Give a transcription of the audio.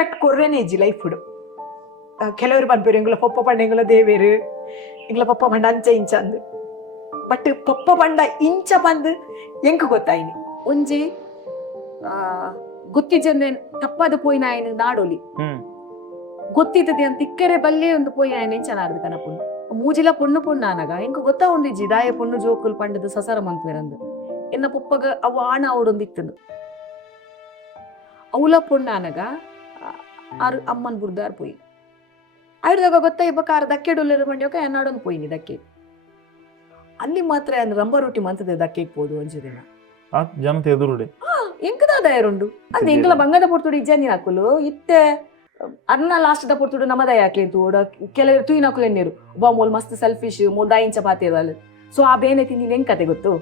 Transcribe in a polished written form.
expect ಕೊರ್ರೇನೆ ಇಜ್ಜಿ life ಕೆಲವರು ಬಂದ್ಬೇರು ಎಂಗ್ಲ ಪಪ್ಪ ಪಂಡ ಎಂಗ್ಲ ದೇವೇರು ಎಂಗ್ಲ ಪಪ್ಪ ಪಂಡ ಅಂಚ ಇಂಚ ಅಂದು ಬಟ್ ಪಪ್ಪ ಪಂಡ ಇಂಚ ಬಂದು ಎಂಕ್ ಗೊತ್ತಾಯಿನಿ ಒಂಜಿ ಗೊತ್ತಿಜ್ಜಂದೆ ತಪ್ಪದ ಪೋಯಿನ ಆಯ್ನ ನಾಡೋಲಿ ಗೊತ್ತಿದ್ದದೆ ಅಂತ ಇಕ್ಕರೆ ಬಲ್ಲೆ ಒಂದು ಪೋಯಿ ಆಯ್ನ ಎಂಚನಾರ್ದು ಕನಪುಂಡು ಮೂಜಿಲ ಪೊಣ್ಣು ಪೊಣ್ಣು ಆನಗ ಎಂಕ್ ಗೊತ್ತಾ ಒಂದಿಜ್ಜಿ ದಾಯ ಪೊಣ್ಣು ಜೋಕುಲ್ ಪಂಡದು ಸಸರ ಮಂತ್ವೇರಂದು ಎನ್ನ ಪಪ್ಪಗ ಅವು ಆಣ ಅವಡೊಂದಿತ್ತನು ಅವಳ ಪೊಣ್ಣು ಆನಗ ಆರು ಅಮ್ಮನ್ ಬುರ್ದಾರ್ ಪೋಯಿ ಆಯ್ದಾಗ ಗೊತ್ತಾ ಇಬ್ಬಕಾರ ದಕ್ಕೆ ಡೊಲ್ಲೆರು ಮಂಡ್ಯೋಕ ಎನ್ನಾಡೊಂದು ಪೋಯಿನಿ ದಕ್ಕೆ ಅಲ್ಲಿ ಮಾತ್ರ ರಂಬ ರೊಟ್ಟಿ ಮಂತದ ದಕ್ಕೆ ಇಪ್ಪೋದು ಒಂಜಿ ದಿನ ಜನತೆ ಎದುರುಡೆ ಎಂಕದ ದಯರುಂಡು ಅಂದ್ ಎಂಕಲ ಬಂಗದ ಪೊರ್ತುಡು ಇಜ್ಜನಿ ಹಾಕುಲು ಇತ್ತೆ ಅನ್ನ ಲಾಸ್ಟ್ ದ ಪೊರ್ತುಡು ನಮ್ಮದಯ ಹಾಕ್ಲಿಂತು ಕೆಲವರು ತೂಯಿನ ಹಾಕುಲೆನ್ನೇರು ಬಾ ಮೋಲ್ ಮಸ್ತ್ ಸೆಲ್ಫಿಶ್ ಮೋಲ್ ದಾಯಿಂಚ ಪಾತಿರಲ್ಲ ಸೊ ಆ ಬೇನೆ ತಿಂದಿನ ಎಂಕತೆ ಗೊತ್ತು